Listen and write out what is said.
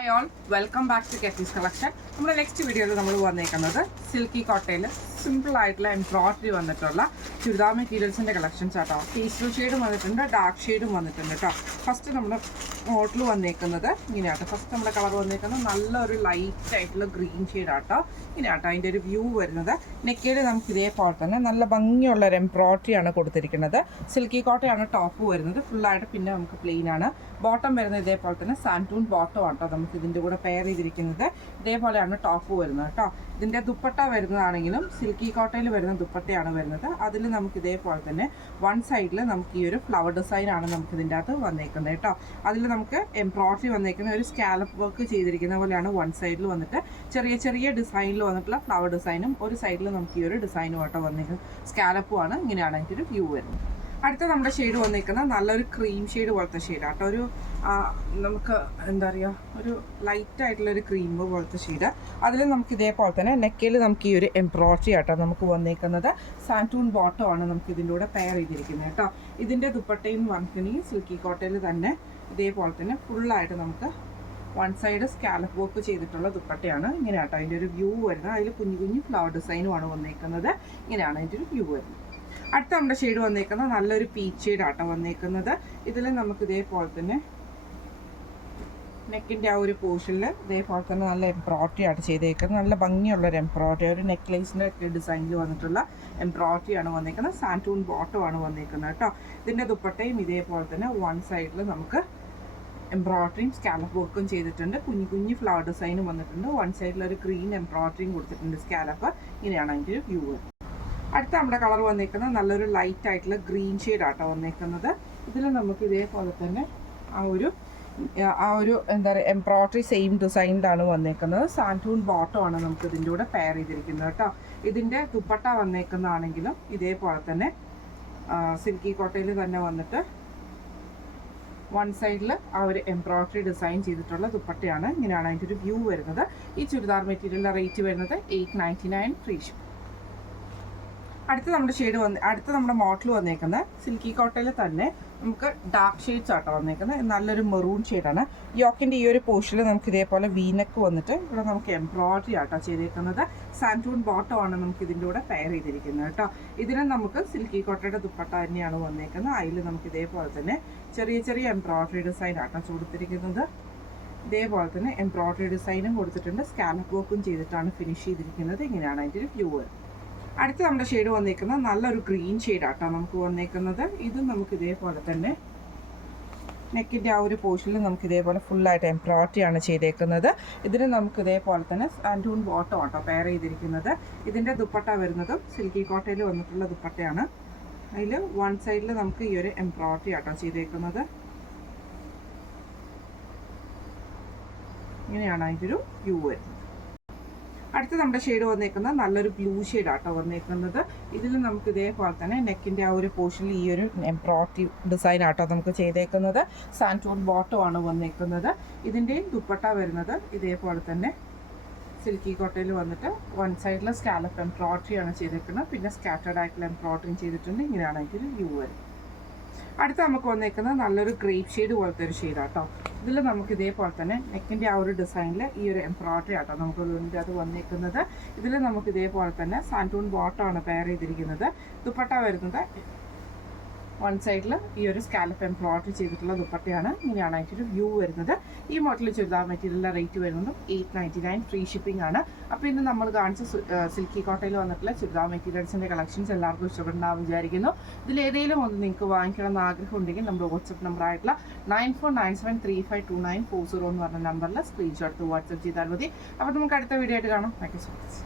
Hi all, welcome back to കെറ്റീസ് collection. നമ്മുടെ next വീഡിയോയിൽ നമ്മൾ വന്നേക്കുന്നത് സിൽക്കി കോട്ടയിൽ സിമ്പിൾ ആയിട്ടുള്ള എംബ്രോയിഡറി വന്നിട്ടുള്ള ചുരിദാർ മെറ്റീരിയൽസിൻ്റെ കളക്ഷൻസ് ആട്ടോ. പേസ്റ്റൽ ഷെയ്ഡും വന്നിട്ടുണ്ട്, ഡാർക്ക് ഷെയ്ഡും വന്നിട്ടുണ്ട് കേട്ടോ. ഫസ്റ്റ് നമ്മൾ മോഡൽ വന്നേക്കുന്നത് ഇങ്ങനെയാട്ടോ. ഫസ്റ്റ് നമ്മുടെ കളർ വന്നേക്കുന്നത് നല്ലൊരു ലൈറ്റ് ആയിട്ടുള്ള ഗ്രീൻ ഷെയ്ഡാട്ടോ. ഇങ്ങനെയാട്ടോ അതിൻ്റെ ഒരു വ്യൂ വരുന്നത്. നെക്കിൽ നമുക്ക് ഇതേപോലെ തന്നെ നല്ല ഭംഗിയുള്ള ഒരു എംബ്രോയിഡറി ആണ് കൊടുത്തിരിക്കുന്നത്. സിൽക്കി കോട്ടയാണ് ടോപ്പ് വരുന്നത് ഫുള്ളായിട്ട്, പിന്നെ നമുക്ക് പ്ലെയിൻ ആണ്. ബോട്ടം വരുന്നത് ഇതേപോലെ തന്നെ സാൻറ്റൂൺ ബോട്ടം ആട്ടോ നമുക്ക് ഇതിൻ്റെ കൂടെ പെയർ ചെയ്തിരിക്കുന്നത്. ഇതേപോലെയാണ് ടോപ്പ് വരുന്നത് കേട്ടോ. ഇതിൻ്റെ ദുപ്പട്ട വരുന്നതാണെങ്കിലും സിൽക്കി കോട്ടയിൽ വരുന്ന ദുപ്പട്ടയാണ് വരുന്നത്. അതിൽ നമുക്ക് ഇതേപോലെ തന്നെ വൺ സൈഡിൽ നമുക്ക് ഈ ഒരു ഫ്ലവർ ഡിസൈനാണ് നമുക്ക് ഇതിൻ്റെ അകത്ത് വന്നേക്കുന്നത് കേട്ടോ. അതിൽ നമുക്ക് എംബ്രോയിഡറി വന്നേക്കുന്ന ഒരു സ്കാലപ്പ് വർക്ക് ചെയ്തിരിക്കുന്ന പോലെയാണ് വൺ സൈഡിൽ വന്നിട്ട് ചെറിയ ചെറിയ ഡിസൈനിൽ വന്നിട്ടുള്ള ഫ്ലവർ ഡിസൈനും ഒരു സൈഡിൽ നമുക്ക് ഈ ഒരു ഡിസൈനും ആട്ടോ വന്നേക്കുന്നത്. സ്കാലപ്പുമാണ്. ഇങ്ങനെയാണ് അതിൻ്റെ ഒരു വ്യൂ വരുന്നത്. അടുത്ത നമ്മുടെ ഷെയ്ഡ് വന്നിരിക്കുന്നത് നല്ലൊരു ക്രീം ഷെയ്ഡ് പോലത്തെ ഷെയ്ഡാട്ടോ. ഒരു നമുക്ക് എന്താ പറയുക, ഒരു ലൈറ്റ് ആയിട്ടുള്ളൊരു ക്രീം പോലത്തെ ഷെയ്ഡ്. അതിൽ നമുക്ക് ഇതേപോലെ തന്നെ നെക്കിൽ നമുക്ക് ഈ ഒരു എംബ്രോയിഡറി ആട്ടോ നമുക്ക് വന്നിരിക്കുന്നത്. സാൻറ്റൂൺ ബോട്ടം ആണ് നമുക്ക് ഇതിൻ്റെ കൂടെ പെയർ ചെയ്തിരിക്കുന്നത് കേട്ടോ. ഇതിൻ്റെ ദുപ്പട്ടയും വർക്കിനെയും സിൽക്കി കോട്ടയിൽ തന്നെ ഇതേപോലെ തന്നെ ഫുള്ളായിട്ട് നമുക്ക് വൺ സൈഡ് സ്കാലപ്പ് വർക്ക് ചെയ്തിട്ടുള്ള ദുപ്പട്ടയാണ്. ഇങ്ങനെയാട്ടോ അതിൻ്റെ ഒരു വ്യൂ വരുന്നത്. അതിൽ കുഞ്ഞു കുഞ്ഞു ഫ്ലവർ ഡിസൈനുമാണ് വന്നിരിക്കുന്നത്. ഇങ്ങനെയാണ് അതിൻ്റെ ഒരു വ്യൂ വരുന്നത്. അടുത്ത നമ്മുടെ ഷെയ്ഡ് വന്നേക്കുന്നത് നല്ലൊരു പീച്ച് ഷെയ്ഡാട്ടോ വന്നേക്കുന്നത്. ഇതിൽ നമുക്ക് ഇതേപോലെ തന്നെ നെക്കിൻ്റെ ആ ഒരു പോർഷനിൽ ഇതേപോലെ തന്നെ നല്ല എംബ്രോയിഡറി ആണ് ചെയ്തേക്കുന്നത്. നല്ല ഭംഗിയുള്ളൊരു എംബ്രോയിഡറി, ഒരു നെക്ലേസിൻ്റെ ഡിസൈനിൽ വന്നിട്ടുള്ള എംബ്രോയിഡറി ആണ് വന്നേക്കുന്നത്. സാൻറ്റൂൺ ബോട്ടം ആണ് വന്നേക്കുന്നത് കേട്ടോ. ഇതിൻ്റെ ദുപ്പട്ടയും ഇതേപോലെ തന്നെ വൺ സൈഡിൽ നമുക്ക് എംബ്രോയിഡറിയും സ്കാലപ്പ് വർക്കും ചെയ്തിട്ടുണ്ട്. കുഞ്ഞു കുഞ്ഞു ഫ്ലവർ ഡിസൈനും വന്നിട്ടുണ്ട്. വൺ സൈഡിൽ ഒരു ഗ്രീൻ എംബ്രോയിഡറിയും കൊടുത്തിട്ടുണ്ട് സ്കാലപ്പ്. ഇങ്ങനെയാണ് അതിൻ്റെ ഒരു വ്യൂ. അടുത്ത നമ്മുടെ കളർ വന്നേക്കുന്നത് നല്ലൊരു ലൈറ്റ് ആയിട്ടുള്ള ഗ്രീൻ ഷെയ്ഡാട്ടോ വന്നേക്കുന്നത്. ഇതിൽ നമുക്ക് ഇതേപോലെ തന്നെ ആ ഒരു എന്താ പറയുക എംബ്രോയിഡറി സെയിം ഡിസൈനിലാണ് വന്നേക്കുന്നത്. സാൻറ്റൂൺ ബോട്ടം ആണ് നമുക്ക് ഇതിൻ്റെ കൂടെ പെയർ ചെയ്തിരിക്കുന്നത് കേട്ടോ. ഇതിൻ്റെ ദുപ്പട്ട വന്നേക്കുന്നതാണെങ്കിലും ഇതേപോലെ തന്നെ സിൽക്കി കോട്ടയിൽ തന്നെ വന്നിട്ട് വൺ സൈഡിൽ ആ ഒരു എംബ്രോയിഡറി ഡിസൈൻ ചെയ്തിട്ടുള്ള ദുപ്പട്ടയാണ്. ഇങ്ങനെയാണ് അതിൻ്റെ ഒരു വ്യൂ വരുന്നത്. ഈ ചുരിദാർ മെറ്റീരിയലിൻ്റെ റേറ്റ് വരുന്നത് 899 ഫ്രീ ഷിപ്പ്. അടുത്ത നമ്മുടെ മോഡൽ വന്നേക്കുന്നത് സിൽക്കി കോട്ടയിൽ തന്നെ നമുക്ക് ഡാർക്ക് ഷെയ്ഡ്സ് ആട്ടോ വന്നേക്കുന്നത്. നല്ലൊരു മെറൂൺ ഷെയ്ഡാണ്. യോക്കിൻ്റെ ഈ ഒരു പോർഷനിൽ നമുക്ക് ഇതേപോലെ വീനക്ക് വന്നിട്ട് ഇവിടെ നമുക്ക് എംബ്രോയിഡറി ആട്ടോ ചെയ്തേക്കുന്നത്. സാൻറ്റൂൺ ബോട്ടം ആണ് നമുക്ക് ഇതിൻ്റെ കൂടെ പെയർ ചെയ്തിരിക്കുന്നത് കേട്ടോ. ഇതിന് നമുക്ക് സിൽക്കി കോട്ടയുടെ ദുപ്പട്ട തന്നെയാണ് വന്നേക്കുന്നത്. അതിൽ നമുക്ക് ഇതേപോലെ തന്നെ ചെറിയ ചെറിയ എംബ്രോയിഡറി ഡിസൈൻ ആട്ടോ കൊടുത്തിരിക്കുന്നത്. ഇതേപോലെ തന്നെ എംബ്രോയിഡറി ഡിസൈനും കൊടുത്തിട്ടുണ്ട്. സ്കാലപ്പ് വർക്കും ചെയ്തിട്ടാണ് ഫിനിഷ് ചെയ്തിരിക്കുന്നത്. ഇങ്ങനെയാണ് അതിൻ്റെ ഒരു വ്യൂ. അടുത്ത നമ്മുടെ ഷെയ്ഡ് വന്നേക്കുന്നത് നല്ലൊരു ഗ്രീൻ ഷെയ്ഡാട്ടോ നമുക്ക് വന്നേക്കുന്നത്. ഇതും നമുക്ക് ഇതേപോലെ തന്നെ നെക്കിൻ്റെ ആ ഒരു പോർഷനിൽ നമുക്ക് ഇതേപോലെ ഫുള്ളായിട്ട് എംബ്രോയിഡറി ആണ് ചെയ്തേക്കുന്നത്. ഇതിന് നമുക്ക് ഇതേപോലെ തന്നെ സാൻറ്റൂൺ ബോട്ടം ആട്ടോ പെയർ ചെയ്തിരിക്കുന്നത്. ഇതിൻ്റെ ദുപ്പട്ട വരുന്നതും സിൽക്കി കോട്ടയിൽ വന്നിട്ടുള്ള ദുപ്പട്ടയാണ്. അതിൽ വൺ സൈഡിൽ നമുക്ക് ഈ ഒരു എംബ്രോയിഡറി ആട്ടോ ചെയ്തേക്കുന്നത്. ഇങ്ങനെയാണ് അതിൻ്റെ ഒരു വ്യൂ വരുന്നത്. അടുത്ത നമ്മുടെ ഷെയ്ഡ് വന്നേക്കുന്നത് നല്ലൊരു ബ്ലൂ ഷെയ്ഡാട്ടോ വന്നേക്കുന്നത്. ഇതിൽ നമുക്ക് ഇതേപോലെ തന്നെ നെക്കിൻ്റെ ആ ഒരു പോർഷനിൽ ഈ ഒരു എംബ്രോയിഡറി ഡിസൈൻ ആട്ടോ നമുക്ക് ചെയ്തേക്കുന്നത്. സാൻറ്റൂൺ ബോട്ടം ആണ് വന്നേക്കുന്നത്. ഇതിൻ്റെയും ദുപ്പട്ട വരുന്നത് ഇതേപോലെ തന്നെ സിൽക്കി കോട്ടയിൽ വന്നിട്ട് വൺ സൈഡിൽ സ്കാലപ്പ് എംബ്രോയിഡറി ആണ് ചെയ്തേക്കുന്നത്. പിന്നെ സ്കാറ്റേർഡ് ആയിട്ടുള്ള എംബ്രോയിഡറിയും ചെയ്തിട്ടുണ്ട്. ഇങ്ങനെയാണ് അതിൻ്റെ വ്യൂ വരുന്നത്. അടുത്ത നമുക്ക് വന്നേക്കുന്നത് നല്ലൊരു ഗ്രേപ്പ് ഷെയ്ഡ് പോലത്തെ ഒരു ഷെയ്ഡാട്ടോ. ഇതിൽ നമുക്ക് ഇതേപോലെ തന്നെ നെക്കിൻ്റെ ആ ഒരു ഡിസൈനിൽ ഈ ഒരു എംബ്രോയിഡറി ആട്ടോ നമുക്ക് ഇതിൻ്റെ അത് വന്നേക്കുന്നത്. ഇതിൽ നമുക്ക് ഇതേപോലെ തന്നെ സാൻറ്റൂൺ ബോട്ടം ആണ് പെയർ ചെയ്തിരിക്കുന്നത്. ദുപ്പട്ട വരുന്നത് വൺ സൈഡിൽ ഈ ഒരു സ്കാലപ്പ് എംബ്രോയിഡറി ചെയ്തിട്ടുള്ള ദുപ്പട്ടയാണ്. ഇങ്ങനെയാണ് അതിൻ്റെ വ്യൂ വരുന്നത്. ഈ മോഡൽ ചുരിദാർ മെറ്റീരിയലിൻ്റെ റേറ്റ് വരുന്നത് 899 ഫ്രീ ഷിപ്പിംഗ് ആണ്. അപ്പോൾ ഇന്ന് നമ്മൾ കാണിച്ച സിൽക്കി കോട്ടയിൽ വന്നിട്ടുള്ള ചുരിദാർ മെറ്റീരിയൽസിൻ്റെ കളക്ഷൻസ് എല്ലാവർക്കും ഇഷ്ടപ്പെടുന്നുണ്ടാവും വിചാരിക്കുന്നു. ഇതിലേതെങ്കിലും ഒന്ന് നിങ്ങൾക്ക് വാങ്ങിക്കണം എന്ന് ആഗ്രഹം ഉണ്ടെങ്കിൽ നമ്മുടെ വാട്സപ്പ് നമ്പർ ആയിട്ടുള്ള 9497352940 എന്ന് പറഞ്ഞ നമ്പറിൽ സ്ക്രീൻഷോട്ട് വാട്സപ്പ് ചെയ്താൽ മതി. അപ്പോൾ നമുക്ക് അടുത്ത വീഡിയോ ആയിട്ട് കാണാം. Thank you so much.